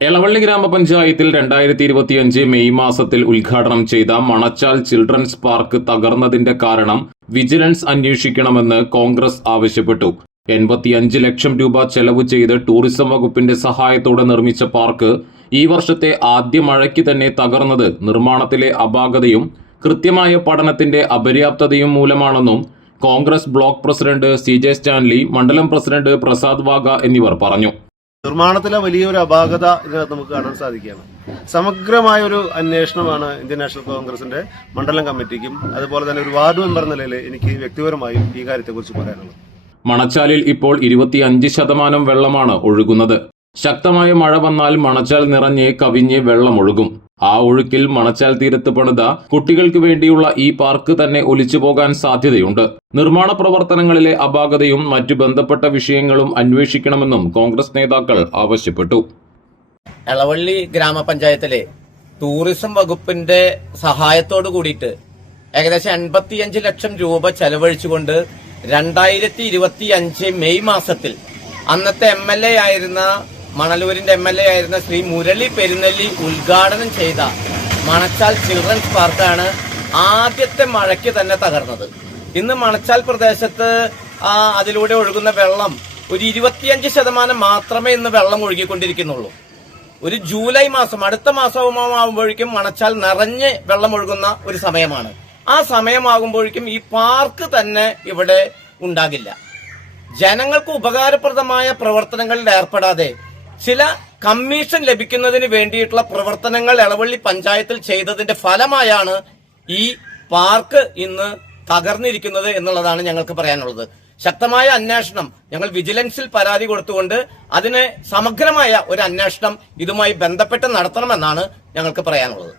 എളവള്ളി ഗ്രാമപഞ്ചായത്തിൽ 2025 മെയ് മാസത്തിൽ ഉദ്ഘാടനം ചെയ്ത മണച്ചാൽ ചിൽഡ്രൻസ് പാർക്ക് തകർന്നതിന്റെ കാരണം വിജിലൻസ് അന്വേഷിക്കണമെന്ന് കോൺഗ്രസ് ആവശ്യപ്പെട്ടു. 85 ലക്ഷം രൂപ ചെലവ് ചെയ്ത് ടൂറിസം വകുപ്പിന്റെ സഹായത്തോടെ നിർമ്മിച്ച പാർക്ക് ഈ വർഷത്തെ ആദ്യ മഴയ്ക്ക് തന്നെ തകർന്നത് നിർമ്മാണത്തിലെ അപാകതയും കൃത്യമായ പഠനത്തിന്റെ അപര്യാപ്തതയും മൂലമാണെന്നും Congress block president CJ Stanley, മണ്ഡലം പ്രസിഡന്റ് പ്രസാദ് വാഗ എന്നിവർ പറഞ്ഞു. നിർമ്മാണത്തിലെ വലിയൊരു അപാകത ഇതിനകത്ത് നമുക്ക് കാണാൻ സാധിക്കുകയാണ്. സമഗ്രമായ ഒരു അന്വേഷണമാണ് ഇന്ത്യൻ നാഷണൽ കോൺഗ്രസിന്റെ മണ്ഡലം കമ്മിറ്റിക്കും അതുപോലെ തന്നെ ഒരു വാർഡ് മെമ്പർ നിലയിൽ എനിക്ക് വ്യക്തിപരമായും ഈ കാര്യത്തെക്കുറിച്ച് പറയാനുള്ളത്. മണച്ചാലിൽ ഇപ്പോൾ 25% വെള്ളമാണ് ഒഴുകുന്നത്. ശക്തമായ മഴ വന്നാൽ മണച്ചാൽ നിറഞ്ഞ് കവിഞ്ഞ് വെള്ളമൊഴുകും. ആ ഒഴുക്കിൽ മണച്ചാൽ തീരത്ത് പണിത കുട്ടികൾക്ക് വേണ്ടിയുള്ള ഈ പാർക്ക് തന്നെ ഒലിച്ചുപോകാൻ സാധ്യതയുണ്ട്. നിർമ്മാണ പ്രവർത്തനങ്ങളിലെ അപാകതയും മറ്റു ബന്ധപ്പെട്ട വിഷയങ്ങളും അന്വേഷിക്കണമെന്നും കോൺഗ്രസ് നേതാക്കൾ ആവശ്യപ്പെട്ടു. എളവള്ളി ഗ്രാമപഞ്ചായത്തിലെ ടൂറിസം വകുപ്പിന്റെ സഹായത്തോടു കൂടിയിട്ട് ഏകദേശം 85 ലക്ഷം രൂപ ചെലവഴിച്ചുകൊണ്ട് 2025 മെയ് മാസത്തിൽ അന്നത്തെ MLA ആയിരുന്ന മണലൂരിന്റെ MLA ആയിരുന്ന ശ്രീ മുരളി പെരുന്നെല്ലി ഉദ്ഘാടനം ചെയ്ത മണച്ചാൽ ചിൽഡ്രൻസ് പാർക്കാണ് ആദ്യത്തെ മഴയ്ക്ക് തന്നെ തകർന്നത്. ഇന്ന് മണച്ചാൽ പ്രദേശത്ത് അതിലൂടെ ഒഴുകുന്ന വെള്ളം ഒരു 25% മാത്രമേ ഇന്ന് വെള്ളം ഒഴുകിക്കൊണ്ടിരിക്കുന്നുള്ളൂ. ഒരു ജൂലൈ മാസം, അടുത്ത മാസമാകുമ്പോഴേക്കും മണച്ചാൽ നിറഞ്ഞ് വെള്ളം ഒഴുകുന്ന ഒരു സമയമാണ്. ആ സമയമാകുമ്പോഴേക്കും ഈ പാർക്ക് തന്നെ ഇവിടെ ഉണ്ടാകില്ല. ജനങ്ങൾക്ക് ഉപകാരപ്രദമായ പ്രവർത്തനങ്ങളിൽ ഏർപ്പെടാതെ ചില കമ്മീഷൻ ലഭിക്കുന്നതിന് വേണ്ടിയിട്ടുള്ള പ്രവർത്തനങ്ങൾ എളവള്ളി പഞ്ചായത്തിൽ ചെയ്തതിന്റെ ഫലമായാണ് ഈ പാർക്ക് ഇന്ന് തകർന്നിരിക്കുന്നത് എന്നുള്ളതാണ് ഞങ്ങൾക്ക് പറയാനുള്ളത്. ശക്തമായ അന്വേഷണം ഞങ്ങൾ വിജിലൻസിൽ പരാതി കൊടുത്തുകൊണ്ട് അതിന് സമഗ്രമായ ഒരു അന്വേഷണം ഇതുമായി ബന്ധപ്പെട്ട് നടത്തണമെന്നാണ് ഞങ്ങൾക്ക് പറയാനുള്ളത്.